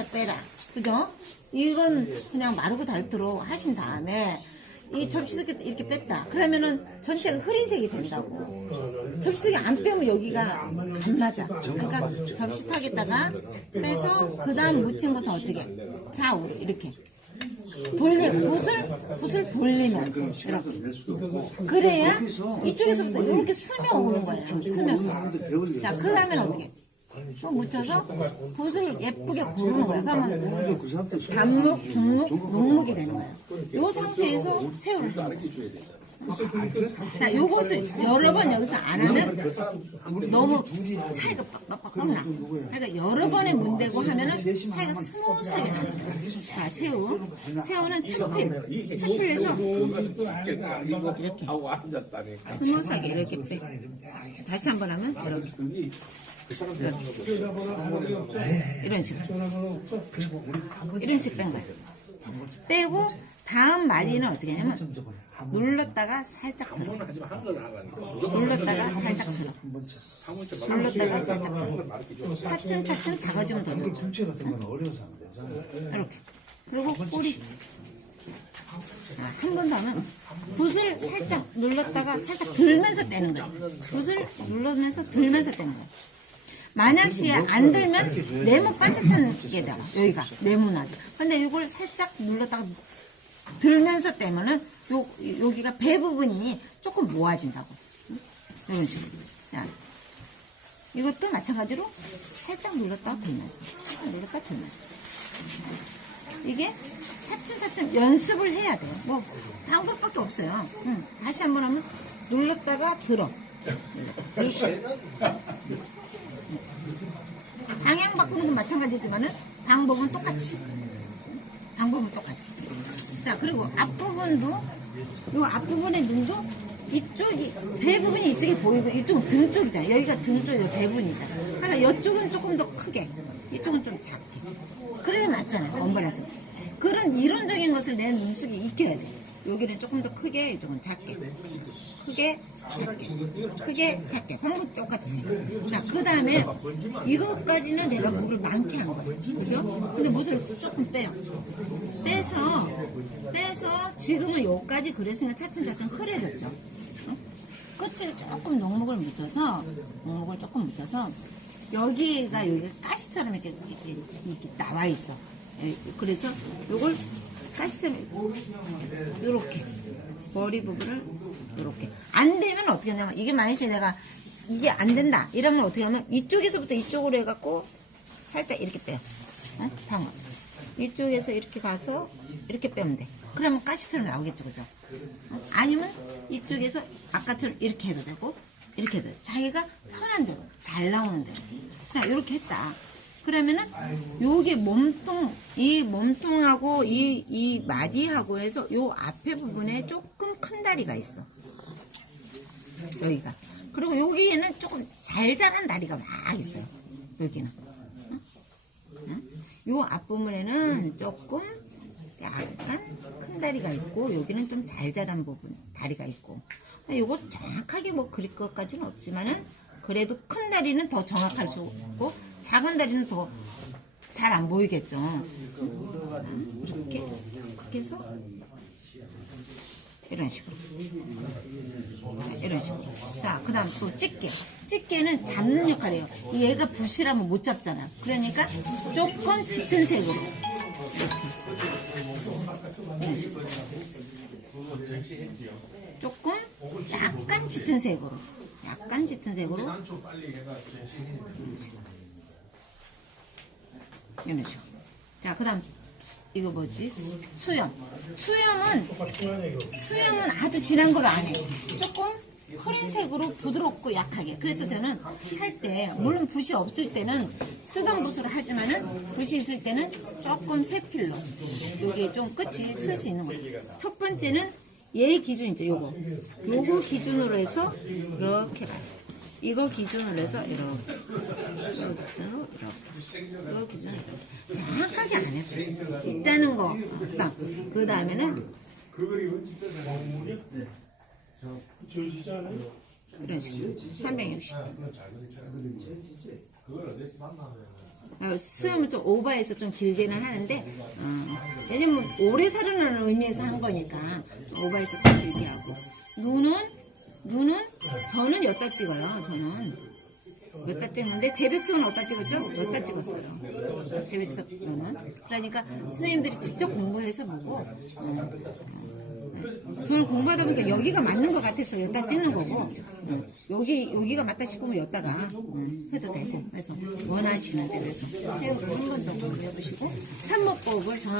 살짝 빼라. 그죠? 이건 그냥 마르고 닳도록 하신 다음에 이 접시석에 이렇게 뺐다. 그러면은 전체가 흐린색이 된다고. 접시석에 안 빼면 여기가 안 맞아. 그러니까 접시탁에다가 빼서 그 다음 묻힌 것은 어떻게? 좌우로 이렇게. 돌리 붓을 붓을 돌리면서 이렇게 그래야 이쪽에서부터 이렇게 스며 오는 거예요 스며서 자 그다음에 어떻게 또 묻혀서 붓을 예쁘게 고르는 거예요. 그러면 단묵 중묵 녹묵이 되는 거예요. 이 상태에서 새우를 자, 요것을 여러 번 여기서 안 하면 너무 차이가 빡빡빡 나. 그러니까 여러 번에 문대고 하면은 차이가 스무스하게 납니다. 자, 새우. 새우는 측필. 측필해서 이렇게 하고 앉았다니까. 스무스하게 이렇게 빼. 다시 한 번 하면 이렇게. 이렇게. 이런 식으로. 이런 식으로 뺀 거예요. 빼고 다음 마디는 어떻게 하냐면 눌렀다가 살짝 들어. 하지만. 눌렀다가 살짝 들어. 눌렀다가 살짝 들어. 차츰 차츰 작아지면 더 좋죠. 통째 같은 건 어려워서 안 돼요. 이렇게. 그리고 꼬리. 아, 한 번 더 하면 붓을 살짝 눌렀다가 살짝 들면서 떼는 거예요. 붓을 눌러면서 들면서 떼는 거예요. 만약 시에 안 들면 네모 반듯한 게 나와. 여기가 네모나게. 근데 이걸 살짝 눌렀다가 들면서 떼면은 요, 여기가 배 부분이 조금 모아진다고. 응? 이런 식으로. 자, 이것도 마찬가지로 살짝 눌렀다가 들면서. 살짝 눌렀다가 들면서. 이게 차츰차츰 연습을 해야 돼요. 뭐, 방법밖에 없어요. 응. 다시 한번 하면 눌렀다가 들어. 방향 바꾸는 건 마찬가지지만은 방법은 똑같이. 방법은 똑같이. 자, 그리고 앞부분도, 요 앞부분의 눈도 이쪽이, 배 부분이 이쪽이 보이고 이쪽은 등 쪽이잖아요. 여기가 등 쪽이고 배 부분이잖아. 그러니까 이쪽은 조금 더 크게, 이쪽은 좀 작게. 그래야 맞잖아요. 원벌하지. 그런 이론적인 것을 내 눈속에 익혀야 돼. 여기는 조금 더 크게, 이쪽은 작게. 크게, 작게. 크게, 작게. 방법 똑같이. 자, 그 다음에 이것까지는 내가 물을 많게 한 거야. 그죠? 근데 물을 조금 빼요. 빼서, 빼서 지금은 여기까지 그랬으니까 차츰 차츰 흐려졌죠. 응? 끝을 조금 녹목을 묻혀서, 녹목을 조금 묻혀서, 여기가 여기가 가시처럼 이렇게, 이렇게, 이렇게 나와 있어. 예, 그래서 요걸 가시처럼 요렇게. 머리 부분을 요렇게. 안 되면 어떻게 하냐면 이게 만약에 내가 이게 안 된다. 이러면 어떻게 하면 이쪽에서부터 이쪽으로 해갖고 살짝 이렇게 빼요. 어? 방금 이쪽에서 이렇게 가서 이렇게 빼면 돼. 그러면 가시처럼 나오겠죠 그죠? 어? 아니면 이쪽에서 아까처럼 이렇게 해도 되고 이렇게 해도 돼. 자기가 편한 대로 잘 나오는 대로 자 이렇게 했다 그러면은 요게 몸통 이 몸통하고 이 이 마디하고 해서 요 앞에 부분에 조금 큰 다리가 있어. 여기가. 그리고 여기에는 조금 잘 자란 다리가 막 있어요. 여기는. 응? 응? 요 앞부분에는 조금 약간 큰 다리가 있고 여기는 좀 잘 자란 부분 다리가 있고. 요거 정확하게 뭐 그릴 것까지는 없지만은 그래도 큰 다리는 더 정확할 수 있고 작은 다리는 더 잘 안 보이겠죠. 이렇게 이렇게 해서 이런 식으로 이런 식으로. 자, 그 다음 또 집게. 집게는 잡는 역할이에요. 얘가 부실하면 못 잡잖아. 그러니까 조금 짙은 색으로. 조금 약간 짙은 색으로. 약간 짙은 색으로. 이런 식으로. 자, 그 다음, 이거 뭐지? 수염. 수염은, 수염은 아주 진한 걸 안 해. 조금 흐린 색으로 부드럽고 약하게. 그래서 저는 할 때, 물론 붓이 없을 때는 쓰던 붓으로 하지만은 붓이 있을 때는 조금 세필로. 여기 좀 끝이 쓸 수 있는 거예요. 첫 번째는 얘 기준이죠, 요거. 요거 기준으로 해서 이렇게 가요. 이거 기준으로 해서 이렇게. 이거 기준으로 이렇게. 이거 기준으로. 정확하게 안 해도 돼. 있다는 거. 그다음, 그 다음에는 이런 식으로. 360도. 어, 수염을 좀 오버해서 좀 길게는 하는데 어, 왜냐면 오래 살으라는 의미에서 한 거니까 오버해서 좀 길게 하고 눈은 눈은 저는 여기다 찍어요. 저는 여기다 찍는데 제백석은 어디다 찍었죠? 여기다 찍었어요. 제백석은 그러니까 선생님들이 직접 공부해서 보고 어, 저는 공부하다 보니까 여기가 맞는 것 같아서 여기다 찍는 거고 어, 여기 여기가 맞다 싶으면 여기다가 음, 해도 되고 그래서 원하시는 대로 해서 한 번 더 해보시고 산모법을 정확